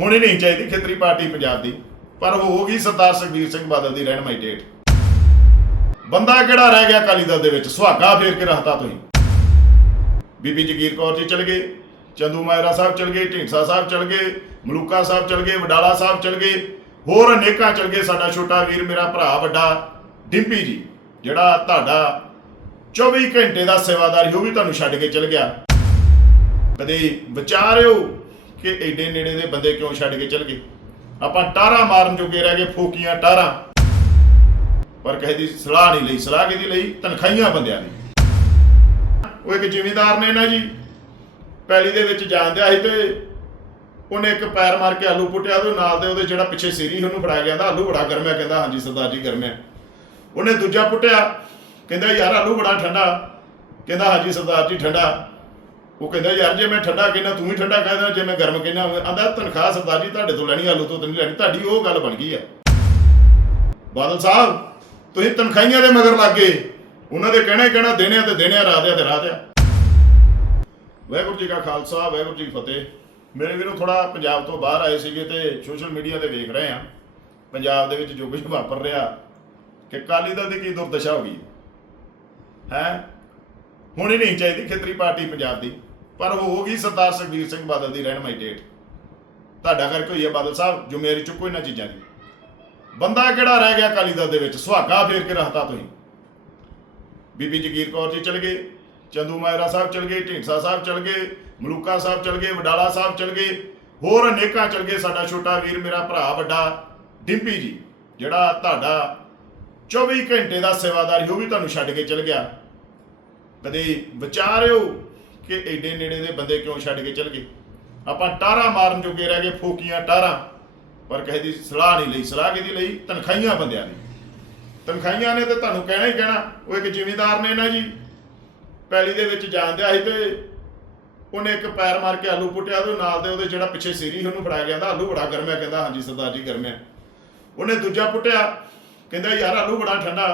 ਹੁਣ ਇਹ ਨਹੀਂ ਚਾਹੀਦੀ ਖੇਤਰੀ ਪਾਰਟੀ ਪੰਜਾਬ ਦੀ ਪਰ ਉਹ ਹੋ ਗਈ ਸਰਦਾਰ ਸੁਖਬੀਰ ਸਿੰਘ ਬਾਦਲ ਦੀ ਰਹਿਣ ਮਾਈ ਡੇਟ ਬੰਦਾ ਕਿਹੜਾ ਰਹਿ ਗਿਆ ਅਕਾਲੀ ਦਲ ਦੇ ਵਿੱਚ ਸੁਹਾਗਾ ਫੇਰ ਕੇ ਰਹਤਾ ਤੁਸੀਂ ਬੀਬੀ ਜਗੀਰ ਕੌਰ ਜੀ ਚਲ ਗਏ ਚੰਦੂ ਮਾਇਰਾ ਸਾਹਿਬ ਚਲ ਗਏ ਢੀਂਸਾ ਸਾਹਿਬ ਚਲ ਗਏ ਮਲੂਕਾ ਸਾਹਿਬ ਚਲ ਗਏ ਵਡਾਲਾ ਸਾਹਿਬ ਚਲ ਗਏ ਹੋਰ ਅਨੇਕਾਂ ਚਲ ਗਏ ਸਾਡਾ ਛੋਟਾ ਵੀਰ ਮੇਰਾ ਭਰਾ ਵੱਡਾ ਡਿੰਪੀ ਜੀ ਜਿਹੜਾ ਤੁਹਾਡਾ 24 ਘੰਟੇ ਦਾ ਸੇਵਾਦਾਰ ਹੀ ਉਹ ਵੀ ਤੁਹਾਨੂੰ ਛੱਡ ਕੇ ਚਲ ਗਿਆ ਕਦੇ ਵਿਚਾਰਿਓ ਕਿ ਐਡੇ ਨੇੜੇ ਦੇ ਬੰਦੇ ਕਿਉਂ ਛੱਡ ਕੇ ਚਲ ਗਏ ਆਪਾਂ ਟਾਰਾ ਮਾਰਨ ਜੋਗੇ ਰਹਿ ਗਏ ਫੋਕੀਆਂ ਟਾਰਾ ਪਰ ਕਿਸੇ ਦੀ ਸਲਾਹ ਨਹੀਂ ਲਈ ਸਲਾਹ ਕਿਹਦੀ ਲਈ ਤਨਖਾਈਆਂ ਬੰਦਿਆਂ ਦੀ ਉਹ ਇੱਕ ਜ਼ਿਮੀਂਦਾਰ ਨੇ ਨਾ ਜੀ ਪੈਲੀ ਦੇ ਵਿੱਚ ਜਾਂਦਿਆ ਸੀ ਤੇ ਉਹਨੇ ਇੱਕ ਪੈਰ ਮਾਰ ਕੇ ਆਲੂ ਪੁੱਟਿਆ ਤੇ ਨਾਲ ਦੇ ਉਹਦੇ ਜਿਹੜਾ ਪਿੱਛੇ ਸੀਰੀ ਉਹਨੂੰ ਫੜਾ ਗਿਆ ਤਾਂ ਆਲੂ ਬੜਾ ਗਰਮ ਹੈ ਕਹਿੰਦਾ ਹਾਂਜੀ ਸਰਦਾਰ ਜੀ ਗਰਮ ਹੈ ਉਹਨੇ ਦੂਜਾ ਪੁੱਟਿਆ ਕਹਿੰਦਾ ਯਾਰ ਆਲੂ ਬੜਾ ਠੰਡਾ ਕਹਿੰਦਾ ਹਾਂਜੀ ਸਰਦਾਰ ਜੀ ਠੰਡਾ ਉਹ ਕਹਿੰਦਾ ਯਾਰ ਜੇ ਮੈਂ ਠੰਡਾ ਕਹਿੰਦਾ ਤੂੰ ਹੀ ਠੰਡਾ ਕਹਿੰਦਾ ਜੇ ਮੈਂ ਗਰਮ ਕਹਿੰਦਾ ਆਂਦਾ ਤਨਖਾਹ ਸਰਦਾਰ ਜੀ ਤੁਹਾਡੇ ਤੋਂ ਲੈਣੀ ਆਲੂ ਤੋਂ ਤਾਂ ਨਹੀਂ ਲੈਣੀ ਤੁਹਾਡੀ ਉਹ ਗੱਲ ਬਣ ਗਈ ਆ ਬਾਦਲ ਸਾਹਿਬ ਤੁਸੀਂ ਤਨਖਾਈਆਂ ਦੇ ਮਗਰ ਲੱਗ ਗਏ ਉਹਨਾਂ ਦੇ ਕਹਿਣਾ ਕਹਿਣਾ ਦੇਣੇ ਤੇ ਦੇਣੇ ਆ ਰਾਤਿਆ ਤੇ ਰਾਤਿਆ ਵਾਹਿਗੁਰੂ ਜੀ ਕਾ ਖਾਲਸਾ ਵਾਹਿਗੁਰੂ ਜੀ ਫਤਿਹ ਮੇਰੇ ਵੀਰੋ ਥੋੜਾ ਪੰਜਾਬ ਤੋਂ ਬਾਹਰ ਆਏ ਸੀਗੇ ਤੇ ਸੋਸ਼ਲ ਮੀਡੀਆ ਤੇ ਵੇਖ ਰਹੇ ਆ ਪੰਜਾਬ ਦੇ ਵਿੱਚ ਜੋ ਕੁਝ ਵਾਪਰ ਰਿਹਾ ਕਿ ਕਾਲੀ ਦਾ ਦੀ ਕੀ ਦੁਰਦਸ਼ਾ ਹੋ ਗਈ ਹੈ ਹੁਣ ਹੀ ਨਹੀਂ ਚਾਹੀਦੀ ਖੇਤਰੀ ਪਾਰਟੀ ਪੰਜਾਬ ਦੀ ਪਰ ਉਹ ਹੋ ਗਈ ਸਰਦਾਰ ਸੁਖਬੀਰ ਸਿੰਘ ਬਾਦਲ ਦੀ ਰਹਿਨਮਾਈ ਡੇਟ ਤੁਹਾਡਾ ਕਰਕੇ ਹੋਈ ਹੈ ਬਾਦਲ ਸਾਹਿਬ ਜੋ ਮੇਰੀ ਚੁੱਕੋ ਇਹਨਾਂ ਚੀਜ਼ਾਂ ਦੀ ਬੰਦਾ ਕਿਹੜਾ ਰਹਿ ਗਿਆ ਕਾਲੀ ਦਲ ਦੇ ਵਿੱਚ ਸੁਹਾਗਾ ਫੇਰ ਕੇ ਰਹਤਾ ਤੁਸੀਂ ਬੀਬੀ ਜਗੀਰ ਕੌਰ ਜੀ ਚਲ ਗਏ ਚੰਦੂ ਮਾਇਰਾ ਸਾਹਿਬ ਚਲ ਗਏ ਢੀਂਸਾ ਸਾਹਿਬ ਚਲ ਗਏ ਮਲੂਕਾ ਸਾਹਿਬ ਚਲ ਗਏ ਵਡਾਲਾ ਸਾਹਿਬ ਚਲ ਗਏ ਹੋਰ ਅਨੇਕਾਂ ਚਲ ਗਏ ਸਾਡਾ ਛੋਟਾ ਵੀਰ ਮੇਰਾ ਭਰਾ ਵੱਡਾ ਡਿੰਪੀ ਜੀ ਜਿਹੜਾ ਤੁਹਾਡਾ 24 ਘੰਟੇ ਦਾ ਸੇਵਾਦਾਰ ਹੀ ਉਹ ਵੀ ਤੁਹਾਨੂੰ ਛੱਡ ਕੇ ਚਲ ਗਿਆ ਕਦੇ ਵਿਚਾਰਿਓ ਕਿ ਐਡੇ ਨੇੜੇ ਦੇ ਬੰਦੇ ਕਿਉਂ ਛੱਡ ਕੇ ਚਲ ਗਏ ਆਪਾਂ ਟਾਰਾ ਮਾਰਨ ਜੋਗੇ ਰਹਿ ਗਏ ਫੋਕੀਆਂ ਟਾਰਾ ਪਰ ਕਿਸੇ ਦੀ ਸਲਾਹ ਨਹੀਂ ਲਈ ਸਲਾਹ ਕਿਹਦੀ ਲਈ ਤਨਖਾਈਆਂ ਬੰਦਿਆਂ ਦੀ ਤਨਖਾਈਆਂ ਨੇ ਤੇ ਤੁਹਾਨੂੰ ਕਹਿਣਾ ਹੀ ਕਹਿਣਾ ਉਹ ਇੱਕ ਜ਼ਿਮੀਂਦਾਰ ਨੇ ਨਾ ਜੀ ਪੈਲੀ ਦੇ ਵਿੱਚ ਜਾਂਦਿਆ ਸੀ ਤੇ ਉਹਨੇ ਇੱਕ ਪੈਰ ਮਾਰ ਕੇ ਆਲੂ ਪੁੱਟਿਆ ਤੇ ਨਾਲ ਦੇ ਉਹਦੇ ਜਿਹੜਾ ਪਿੱਛੇ ਸੀਰੀ ਉਹਨੂੰ ਫੜਾਇਆ ਜਾਂਦਾ ਆਲੂ ਬੜਾ ਗਰਮ ਹੈ ਕਹਿੰਦਾ ਹਾਂਜੀ ਸਰਦਾਰ ਜੀ ਗਰਮ ਹੈ ਉਹਨੇ ਦੂਜਾ ਪੁੱਟਿਆ ਕਹਿੰਦਾ ਯਾਰ ਆਲੂ ਬੜਾ ਠੰਡਾ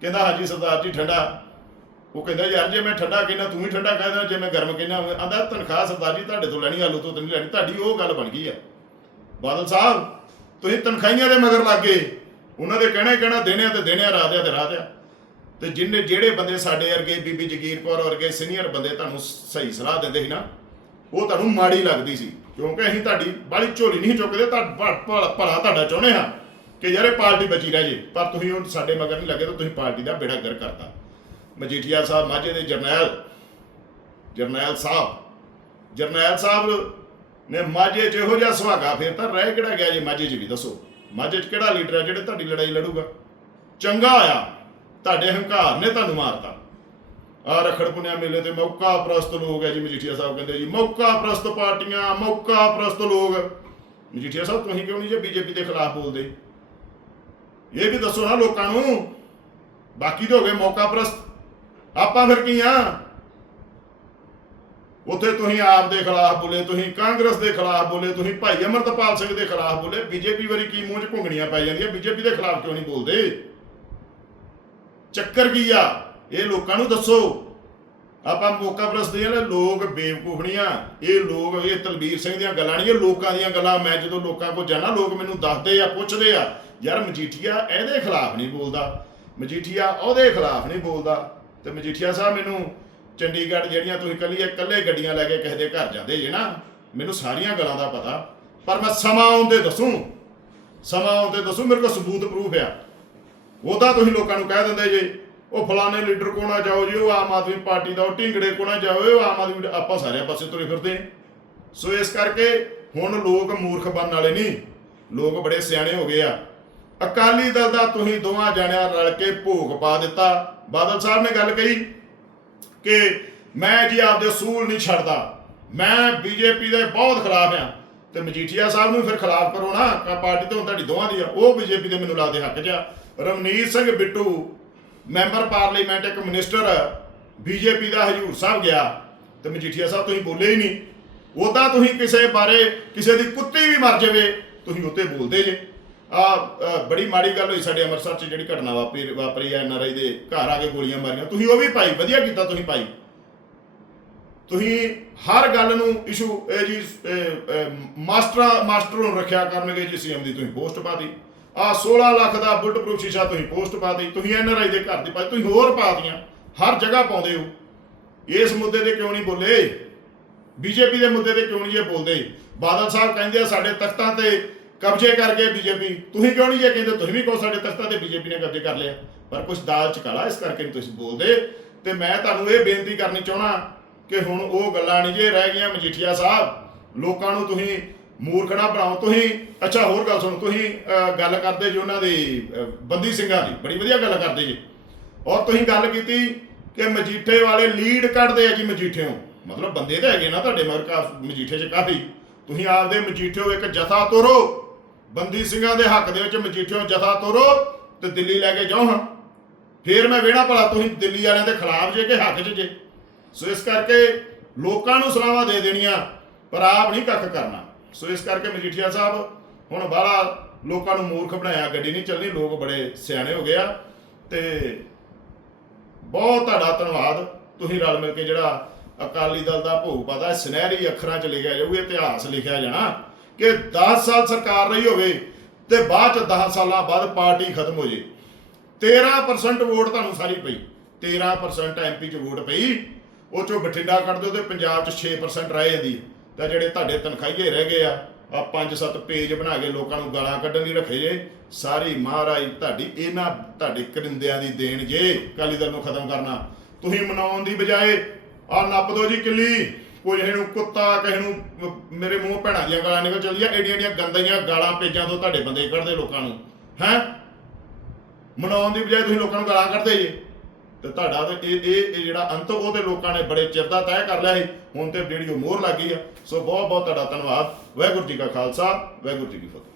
ਕਹਿੰਦਾ ਹਾਂਜੀ ਸਰਦਾਰ ਜੀ ਠੰਡਾ ਉਹ ਕਹਿੰਦਾ ਯਾਰ ਜੇ ਮੈਂ ਠੰਡਾ ਕਹਿੰਦਾ ਤੂੰ ਵੀ ਠੰਡਾ ਕਹਿੰਦਾ ਜੇ ਮੈਂ ਗਰਮ ਕਹਿੰਦਾ ਆਂਦਾ ਤਨਖਾਹ ਸਰਦਾਰ ਜੀ ਤੁਹਾਡੇ ਤੋਂ ਲੈਣੀ ਆਲੂ ਤੋਂ ਤੇ ਨਹੀਂ ਲੈਣੀ ਤੁਹਾਡੀ ਉਹ ਗੱਲ ਬਣ ਗਈ ਆ ਬਾਦਲ ਸਾਹਿਬ ਤੁਸੀਂ ਤਨਖਾਈਆਂ ਦੇ ਮਗਰ ਲੱਗ ਗਏ ਉਹਨਾਂ ਦੇ ਕਹਿਣਾ ਕਹਿਣਾ ਦੇਣਿਆ ਤੇ ਦੇਣਿਆ ਰਾਜਿਆ ਤੇ ਰਾਜਿਆ ਤੇ ਜਿੰਨੇ ਜਿਹੜੇ ਬੰਦੇ ਸਾਡੇ ਵਰਗੇ ਬੀਬੀ ਜਗੀਰਪੁਰ ਵਰਗੇ ਸੀਨੀਅਰ ਬੰਦੇ ਤੁਹਾਨੂੰ ਸਹੀ ਸਲਾਹ ਦਿੰਦੇ ਸੀ ਨਾ ਉਹ ਤੁਹਾਨੂੰ ਮਾੜੀ ਲੱਗਦੀ ਸੀ ਕਿਉਂਕਿ ਅਸੀਂ ਤੁਹਾਡੀ ਬਾਲੀ ਝੋਲੀ ਨਹੀਂ ਚੁੱਕਦੇ ਤਾਂ ਭਲਾ ਤੁਹਾਡਾ ਚਾਹੁੰਦੇ ਹਾਂ ਕਿ ਯਾਰੇ ਪਾਰਟੀ ਬਚੀ ਰਹੇ ਜੇ ਪਰ ਤੁਸੀਂ ਹੁਣ ਸਾਡੇ ਮਗਰ ਨਹੀਂ ਲੱਗੇ ਤਾਂ ਤੁਸੀਂ ਪਾਰਟੀ ਦਾ ਬੇੜਾ ਗਰ ਕਰਤਾ ਮਜੀਠੀਆ ਸਾਹਿਬ ਮਾਝੇ ਦੇ ਜਰਨੈਲ ਜਰਨੈਲ ਸਾਹਿਬ ਜਰਨੈਲ ਸਾਹਿਬ ਨੇ ਮਾਝੇ 'ਚ ਇਹੋ ਜਿਹਾ ਸੁਹਾਗਾ ਫੇਰ ਤਾਂ ਰਹਿ ਕਿਹੜਾ ਗਿਆ ਜੇ ਮਾਝੇ 'ਚ ਵੀ ਦੱਸੋ ਮਾਝੇ 'ਚ ਕਿਹੜਾ ਲੀਡਰ ਹੈ ਜਿਹੜੇ ਤੁਹਾਡੀ ਲੜਾਈ ਲੜੂਗਾ ਚੰਗਾ ਆ ਤੁਹਾਡੇ ਹੰਕਾਰ ਨੇ ਤੁਹਾਨੂੰ ਮਾਰਤਾ ਆ ਰਖੜ ਪੁਨਿਆ ਮੇਲੇ ਤੇ ਮੌਕਾ ਪ੍ਰਸਤ ਲੋਕ ਹੈ ਜੀ ਮਜੀਠੀਆ ਸਾਹਿਬ ਕਹਿੰਦੇ ਜੀ ਮੌਕਾ ਪ੍ਰਸਤ ਪਾਰਟੀਆਂ ਮੌਕਾ ਪ੍ਰਸਤ ਲੋਕ ਮਜੀਠੀਆ ਸਾਹਿਬ ਤੁਸੀਂ ਕਿਉਂ ਨਹੀਂ ਜੇ ਬੀਜੇਪੀ ਦੇ ਖਿਲਾਫ ਬੋਲਦੇ ਇਹ ਵੀ ਦੱਸੋ ਨਾ ਲੋਕਾਂ ਨੂੰ ਬਾਕੀ ਤਾਂ ਹੋ ਗਏ ਮੌਕਾ ਪ੍ਰਸਤ ਆਪਾਂ ਫਿਰ ਕੀ ਆ ਉਥੇ ਤੁਸੀਂ ਆਪ ਦੇ ਖਿਲਾਫ ਬੋਲੇ ਤੁਸੀਂ ਕਾਂਗਰਸ ਦੇ ਖਿਲਾਫ ਬੋਲੇ ਤੁਸੀਂ ਭਾਈ ਅਮਰਤਪਾਲ ਸਿੰਘ ਦੇ ਖਿਲਾਫ ਬੋਲੇ ਬੀਜੇਪੀ ਵਾਰੀ ਕੀ ਮੂੰਹ 'ਚ ਘੁੰਗਣੀਆਂ ਪੈ ਜਾਂਦੀਆਂ ਬੀਜੇਪੀ ਦੇ ਖਿਲਾਫ ਕਿਉਂ ਨਹੀਂ ਬੋਲਦੇ ਚੱਕਰ ਕੀ ਆ ਇਹ ਲੋਕਾਂ ਨੂੰ ਦੱਸੋ ਆਪਾਂ ਮੌਕਾ ਪ੍ਰਸਦੇ ਆ ਲੋਕ ਬੇਵਕੂਫ ਨਹੀਂ ਆ ਇਹ ਲੋਕ ਇਹ ਤਲਬੀਰ ਸਿੰਘ ਦੀਆਂ ਗੱਲਾਂ ਨਹੀਂ ਇਹ ਲੋਕਾਂ ਦੀਆਂ ਗੱਲਾਂ ਮੈਂ ਜਦੋਂ ਲੋਕਾਂ ਕੋਲ ਜਾਣਾ ਲੋਕ ਮੈਨੂੰ ਦੱਸਦੇ ਆ ਪੁੱਛਦੇ ਆ ਯਾਰ ਮਜੀਠੀਆ ਇਹਦੇ ਖਿਲਾਫ ਨਹੀਂ ਬੋਲਦਾ ਮਜੀਠੀਆ ਉਹਦੇ ਖਿਲਾਫ ਨਹੀਂ ਬੋਲਦਾ ਤੇ ਮਜੀਠੀਆ ਸਾਹਿਬ ਮੈਨੂੰ ਚੰਡੀਗੜ੍ਹ ਜਿਹੜੀਆਂ ਤੁਸੀਂ ਕੱਲੀ ਇਕੱਲੇ ਗੱਡੀਆਂ ਲੈ ਕੇ ਕਿਸੇ ਦੇ ਘਰ ਜਾਂਦੇ ਜੇ ਨਾ ਮੈਨੂੰ ਸਾਰੀਆਂ ਗੱਲਾਂ ਦਾ ਪਤਾ ਪਰ ਮੈਂ ਸਮਾਂ ਆਉਂਦੇ ਦੱਸੂ ਸਮਾਂ ਆਉਂਦੇ ਦੱਸੂ ਮੇਰੇ ਕੋਲ ਸਬੂਤ ਪ੍ਰੂਫ ਆ ਉਹਦਾ ਤੁਸੀਂ ਲੋਕਾਂ ਨੂੰ ਕਹਿ ਦਿੰਦੇ ਜੇ ਉਹ ਫਲਾਣੇ ਲੀਡਰ ਕੋਣਾ ਜਾਓ ਜੀ ਉਹ ਆਮ ਆਦਮੀ ਪਾਰਟੀ ਦਾ ਉਹ ਢਿੰਗੜੇ ਕੋਣਾ ਜਾਓ ਉਹ ਆਮ ਆਦਮੀ ਆਪਾਂ ਸਾਰਿਆਂ ਪਾਸੇ ਤੁਰੇ ਫਿਰਦੇ ਸੋ ਇਸ ਕਰਕੇ ਹੁਣ ਲੋਕ ਮੂਰਖ ਬਣਨ ਵਾਲੇ ਨਹੀਂ ਲੋਕ ਬੜੇ ਸਿਆਣੇ ਹੋ ਗਏ ਆ ਅਕਾਲੀ ਦਲ ਦਾ ਤੁਸੀਂ ਦੋਵਾਂ ਜਣਿਆਂ ਰਲ ਕੇ ਭੋਗ ਪਾ ਦਿੱਤਾ ਬਾਦਲ ਸਾਹਿਬ ਨੇ ਗੱਲ ਕਹੀ ਕਿ ਮੈਂ ਜੀ ਆਪਦੇ ਸੂਲ ਨਹੀਂ ਛੱਡਦਾ ਮੈਂ ਬੀਜੇਪੀ ਦੇ ਬਹੁਤ ਖਿਲਾਫ ਆ ਤੇ ਮਜੀਠੀਆ ਸਾਹਿਬ ਨੂੰ ਫਿਰ ਖਿਲਾਫ ਕਰੋ ਨਾ ਪਾਰਟੀ ਤੋਂ ਤੁਹਾਡੀ ਦੋਵਾਂ ਦੀ ਆ ਉਹ ਬੀਜੇਪੀ ਦੇ ਮੈਨੂੰ ਲੱਗਦੇ ਹੱਕ ਜਾ ਰਮਨੀਤ ਸਿੰਘ ਬਿੱਟੂ ਮੈਂਬਰ ਪਾਰਲੀਮੈਂਟ ਇੱਕ ਮਿਨਿਸਟਰ ਬੀਜੇਪੀ ਦਾ ਹਜੂਰ ਸਾਹਿਬ ਗਿਆ ਤੇ ਮਜੀਠੀਆ ਸਾਹਿਬ ਤੁਸੀਂ ਬੋਲੇ ਹੀ ਨਹੀਂ ਉਦਾਂ ਤੁਸੀਂ ਕਿਸੇ ਬਾਰੇ ਕਿਸੇ ਦੀ ਕੁੱਤੀ ਵੀ ਮਰ ਜਾਵੇ ਤੁਸੀਂ ਉੱਤੇ ਬੋਲਦੇ ਜੇ ਆ ਬੜੀ ਮਾੜੀ ਗੱਲ ਹੋਈ ਸਾਡੇ ਅੰਮ੍ਰਿਤਸਰ 'ਚ ਜਿਹੜੀ ਘਟਨਾ ਵਾਪਰੀ ਵਾਪਰੀ ਐ ਐਨਆਰਆਈ ਦੇ ਘਰ ਆ ਕੇ ਗੋਲੀਆਂ ਮਾਰੀਆਂ ਤੁਸੀਂ ਉਹ ਵੀ ਭਾਈ ਵਧੀਆ ਕੀਤਾ ਤੁਸੀਂ ਭਾਈ ਤੁਸੀਂ ਹਰ ਗੱਲ ਨੂੰ ਇਸ਼ੂ ਇਹ ਜੀ ਮਾਸਟਰ ਮਾਸਟਰ ਨੂੰ ਰੱਖਿਆ ਕਰਨਗੇ ਜੀ ਸੀਐਮ ਦੀ ਤੁਸੀਂ ਪੋਸਟ ਪਾਤੀ ਆ 16 ਲੱਖ ਦਾ ਬੁੱਟ ਪ੍ਰੂਫ ਸ਼ੀਸ਼ਾ ਤੁਸੀਂ ਪੋਸਟ ਪਾਤੀ ਤੁਸੀਂ ਐਨਆਰਆਈ ਦੇ ਘਰ ਦੀ ਪਾ ਤੁਸੀਂ ਹੋਰ ਪਾਤੀਆਂ ਹਰ ਜਗ੍ਹਾ ਪਾਉਂਦੇ ਹੋ ਇਸ ਮੁੱਦੇ ਤੇ ਕਿਉਂ ਨਹੀਂ ਬੋਲੇ ਬੀਜੇਪੀ ਦੇ ਮੁੱਦੇ ਤੇ ਕਿਉਂ ਨਹੀਂ ਇਹ ਬੋਲਦੇ ਬਾਦਲ ਸਾਹਿਬ ਕਹਿੰਦੇ ਆ ਸਾਡੇ ਤਖਤਾਂ ਤੇ ਕਬਜ਼ੇ ਕਰ ਗਏ ਬੀਜੇਪੀ ਤੁਸੀਂ ਕਿਉਂ ਨਹੀਂ ਜੇ ਕਹਿੰਦੇ ਤੁਸੀਂ ਵੀ ਕੋ ਸਾਡੇ ਤਖਤਾਂ ਤੇ ਬੀਜੇਪੀ ਨੇ ਕਬਜ਼ੇ ਕਰ ਲਿਆ ਪਰ ਕੁਝ ਦਾਲ ਚ ਕਾਲਾ ਇਸ ਕਰਕੇ ਨਹੀਂ ਤੁਸੀਂ ਬੋਲਦੇ ਤੇ ਮੈਂ ਤੁਹਾਨੂੰ ਇਹ ਬੇਨਤੀ ਕਰਨੀ ਚਾਹਣਾ ਕਿ ਹੁਣ ਉਹ ਗੱਲਾਂ ਨਹੀਂ ਜੇ ਰਹਿ ਗਈਆਂ ਮਜੀਠੀਆ ਸਾਹਿਬ ਲੋਕਾਂ ਨੂੰ ਤੁਸੀਂ ਮੂਰਖਣਾ ਬਣਾਓ ਤੁਸੀਂ ਅੱਛਾ ਹੋਰ ਗੱਲ ਸੁਣੋ ਤੁਸੀਂ ਗੱਲ ਕਰਦੇ ਜੀ ਉਹਨਾਂ ਦੀ ਬੰਦੀ ਸਿੰਘਾਂ ਦੀ ਬੜੀ ਵਧੀਆ ਗੱਲ ਕਰਦੇ ਜੀ ਔਰ ਤੁਸੀਂ ਗੱਲ ਕੀਤੀ ਕਿ ਮਜੀਠੇ ਵਾਲੇ ਲੀਡ ਕੱਢਦੇ ਆ ਜੀ ਮਜੀਠਿਓਂ ਮਤਲਬ ਬੰਦੇ ਤਾਂ ਹੈਗੇ ਨਾ ਤੁਹਾਡੇ ਮਗਰ ਮਜੀਠੇ 'ਚ ਕਾਫੀ ਤੁਸੀਂ ਆਪਦੇ ਮਜੀਠਿਓ ਇੱਕ ਜਥਾ ਤੋਰੋ ਬੰਦੀ ਸਿੰਘਾਂ ਦੇ ਹੱਕ ਦੇ ਵਿੱਚ ਮਜੀਠਿਓ ਜਥਾ ਤੋਰੋ ਤੇ ਦਿੱਲੀ ਲੈ ਕੇ ਜਾਓ ਹਾਂ ਫੇਰ ਮੈਂ ਵੇਣਾ ਭਲਾ ਤੁਸੀਂ ਦਿੱਲੀ ਵਾਲਿਆਂ ਦੇ ਖਿਲਾਫ ਜੇ ਕਿ ਹੱਕ 'ਚ ਜੇ ਸੋ ਇਸ ਕਰਕੇ ਲੋਕਾਂ ਨੂੰ ਸਲਾਵਾ ਦੇ ਦੇਣੀਆਂ ਪਰ ਆਪ ਨਹੀਂ ਕੱਖ ਕਰਨਾ ਸੋ ਇਸ ਕਰਕੇ ਮਜੀਠੀਆ ਸਾਹਿਬ ਹੁਣ ਬਾਹਲਾ ਲੋਕਾਂ ਨੂੰ ਮੂਰਖ ਬਣਾਇਆ ਗੱਡੀ ਨਹੀਂ ਚੱਲਣੀ ਲੋਕ ਬੜੇ ਸਿਆਣੇ ਹੋ ਗਏ ਆ ਤੇ ਬਹੁਤ ਤੁਹਾਡਾ ਧੰਨਵਾਦ ਤੁਸੀਂ ਰਲ ਮਿਲ ਕੇ ਜਿਹੜਾ ਅਕਾਲੀ ਦਲ ਦਾ ਭੋਗ ਪਤਾ ਸੁਨਹਿਰੀ ਅੱਖਰਾਂ 'ਚ ਲਿਖਿਆ ਜਾਊਗਾ ਇਤਿਹਾਸ ਲਿਖਿਆ ਜਾਣਾ ਕਿ 10 ਸਾਲ ਸਰਕਾਰ ਰਹੀ ਹੋਵੇ ਤੇ ਬਾਅਦ ਚ 10 ਸਾਲਾਂ ਬਾਅਦ ਪਾਰਟੀ ਖਤਮ ਹੋ ਜੇ 13% ਵੋਟ ਤੁਹਾਨੂੰ ਸਾਰੀ ਪਈ 13% ਐਮਪੀ ਚ ਵੋਟ ਪਈ ਉਹ ਚੋਂ ਬਠਿੰਡਾ ਕੱਢ ਦਿਓ ਤੇ ਪੰਜਾਬ ਚ 6% ਰਹਿ ਜਾਂਦੀ ਤਾਂ ਜਿਹੜੇ ਤੁਹਾਡੇ ਤਨਖਾਹੀਏ ਰਹਿ ਗਏ ਆ ਆ 5-7 ਪੇਜ ਬਣਾ ਕੇ ਲੋਕਾਂ ਨੂੰ ਗਾਲਾਂ ਕੱਢਣ ਦੀ ਰੱਖੇ ਜੇ ਸਾਰੀ ਮਹਾਰਾਜ ਤੁਹਾਡੀ ਇਹਨਾਂ ਤੁਹਾਡੇ ਕਰਿੰਦਿਆਂ ਦੀ ਦੇਣ ਜੇ ਕਾਲੀ ਦਲ ਨੂੰ ਖਤਮ ਕਰਨਾ ਤੁਸੀਂ ਮਨਾਉਣ ਦੀ ਬਜਾਏ ਆ ਨੱਪ ਦੋ ਜੀ ਕਿੱਲੀ ਕੋਈ ਇਹਨੂੰ ਨੂੰ ਕੁੱਤਾ ਕਿਸੇ ਨੂੰ ਮੇਰੇ ਮੂੰਹ ਪੈਣਾ ਦੀਆਂ ਗਾਲਾਂ ਨਿਕਲ ਚੱਲੀਆਂ ਏਡੀਆਂ ਏਡੀਆਂ ਗੰਦੀਆਂ ਗਾਲਾਂ ਪੇਜਾਂ ਤੋਂ ਤੁਹਾਡੇ ਬੰਦੇ ਕੱਢਦੇ ਲੋਕਾਂ ਨੂੰ ਹੈ ਮਨਾਉਣ ਦੀ ਬਜਾਏ ਤੁਸੀਂ ਲੋਕਾਂ ਨੂੰ ਗਾਲਾਂ ਕੱਢਦੇ ਜੇ ਤੇ ਤੁਹਾਡਾ ਤੇ ਇਹ ਇਹ ਇਹ ਜਿਹੜਾ ਅੰਤ ਉਹ ਤੇ ਲੋਕਾਂ ਨੇ ਬੜੇ ਚਿਰ ਦਾ ਤੈਅ ਕਰ ਲਿਆ ਸੀ ਹੁਣ ਤੇ ਜਿਹੜੀ ਉਹ ਮੋਹਰ ਲੱਗੀ ਆ ਸੋ ਬਹੁਤ ਬਹੁਤ ਤੁਹਾਡਾ ਧੰਨਵਾਦ ਵਾਹਿਗੁਰੂ ਜੀ ਕਾ ਖਾਲਸਾ ਵਾਹਿਗੁਰੂ ਜੀ ਕੀ ਫਤਿਹ